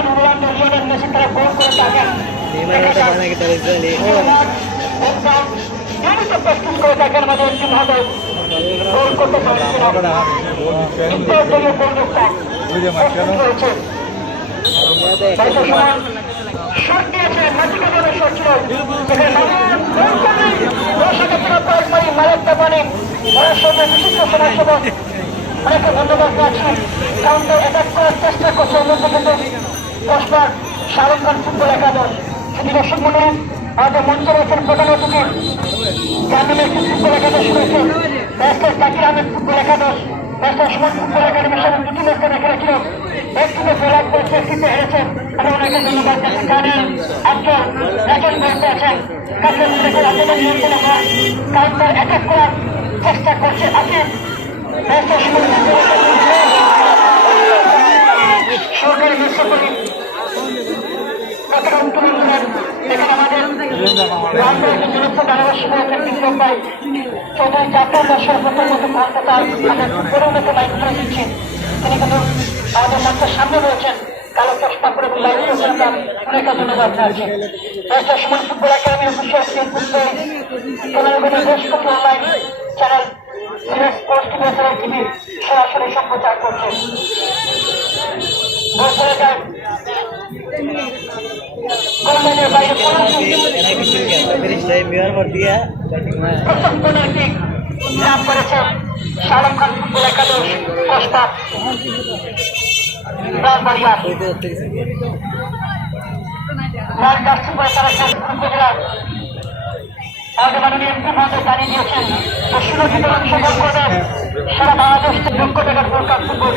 Cristiano Ronaldo, Lionel Messi তারা গোল করে থাকেন। প্রস্তুত করে থাকেন আমাদের টিম হবে গোল করতে পারছিল অনেকে ধন্যবাদ জানাচ্ছি। কাউন্টার অ্যাটাক করার চেষ্টা করছে অন্যদিকে কিন্তু কসবার শাহরুখ খান ফুটবল একাদশ। সেটি দর্শক মনে আমাদের মঞ্চে রয়েছেন প্রধান অতিথি জাহাঙ্গীর ফুটবল একাদশ রয়েছে, ব্যারিস্টার জাকির আহমেদ ফুটবল একাদশ, ব্যারিস্টার সুমন ফুটবল একাডেমির সামনে দুটি ম্যাচে রেখে রেখেছিল, একটিতে ফেরাক করেছে, একটিতে হেরেছেন। আমি অনেকে ধন্যবাদ জানাচ্ছি। জানেন একজন বলতে আছেন কাউন্টার নিয়ন্ত্রণে কাউন্টার অ্যাটাক করার চেষ্টা করছে আকিব। ব্যারিস্টার সুমন সরকারি বিশ্বকরি এখানে আমাদের চৌধুরী জাফর দর্শক প্রথম মতো কলকাতার ফুটবলের মতো লাইন করে দিচ্ছেন। তিনি কিন্তু আমাদের মঞ্চের সামনে রয়েছেন কালো চশমা করে লাইন করেছেন। অনেকে ধন্যবাদ জানাচ্ছি। Barrister Suman football academy official football বেশ কিছু অনলাইন চ্যানেল স্পোর্টস টিভি সরাসরি সম্প্রচার করছে। নাম করেছে শাহরুখ খান ফুটবল একাদশ কসবা ব্রাহ্মণবাড়িয়া। আমাদের মাননীয় এমপি মহোদয় জানিয়ে দিয়েছেন সুরক্ষিত অংশগ্রহণ করবে সারা বাংলাদেশ থেকে লক্ষ টাকার পুরস্কার ফুটবল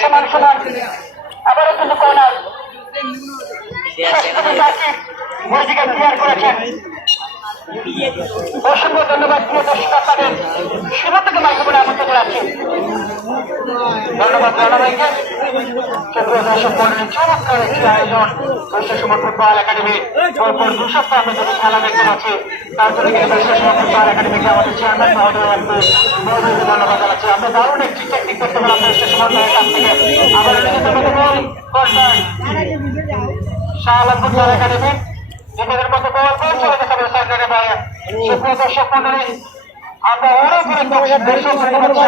সমান সমান আবারও কিন্তু কর্নার ক্লিয়ার করেছেন। অসংখ্য ধন্যবাদ প্রিয় দর্শক, আপনাদের শুরু থেকে মাইক্রোফোনে আমন্ত্রণ জানাচ্ছি। ধন্যবাদ রানাভাইকে। দর্শক মন্ডলী চমৎকার একটি আয়োজন বিশ্ব সুমন ফুটবল একাডেমি পরপর 2 সপ্তাহ আমরা যদি খেলা দেখতে পাচ্ছি তার জন্য কিন্তু বিশ্ব সুমন ফুটবল একাডেমিকে আমাদের চেয়ারম্যান মহোদয় ধন্যবাদ জানাচ্ছি। আমরা দারুণ একটি টেকনিক করতে পারলাম বিশ্ব সুমন ভাইয়ের কাছ থেকে। আবার নিজেদের মতো বল করবেন শাহ আলম ফুটবল একাডেমি নিজেদের মতো বল চলে যেতে হবে সাইডে বাইরে। সুপ্রিয় দর্শক মন্ডলী, আমরা অনেক অনেক দর্শক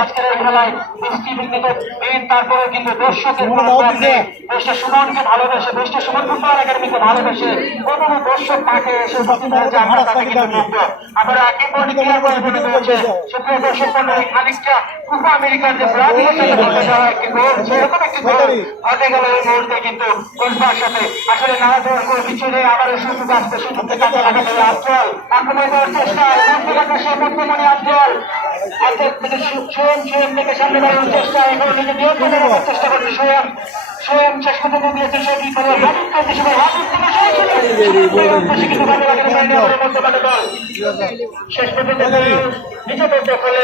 আজকের এই খেলায় বৃষ্টি বিঘ্নিত দিন, তারপরেও কিন্তু দর্শকের কোনো কম নেই। দেশের সুমনকে ভালোবেসে, দেশের সুমন ফুটবল একাডেমিকে ভালোবেসে কোনো দর্শক তাকে এসে উপস্থিত হয়েছে, আমরা তাকে কিন্তু মুগ্ধ। আমরা একই পয়েন্ট ক্লিয়ার করে বলে দিয়েছে সুপ্রিয় দর্শক মন্ডলী, খানিকটা কোপা আমেরিকার যে ব্রাজিলের সাথে ঘটে যাওয়া একটি গোল, সেরকম একটি গোল ঘটে গেল এই মুহূর্তে কিন্তু কসবার সাথে। আসলে না দেওয়ার কোনো কিছু নেই, আবার সুযোগ আসতে সুযোগকে কাজে লাগাতে হবে। আফজল আক্রমণ করার চেষ্টা, সে মধ্যমণি আফজল সোয়েম থেকে সামনে বাড়ানোর চেষ্টা, এখন নিজে নিয়ন্ত্রণ করার চেষ্টা করছে সোয়েম শেষ পর্যন্ত দিয়েছে সেটি করে হাবিব কাছে সময় হাবিব থেকে শেষ পর্যন্ত নিচে পড়তে ফলে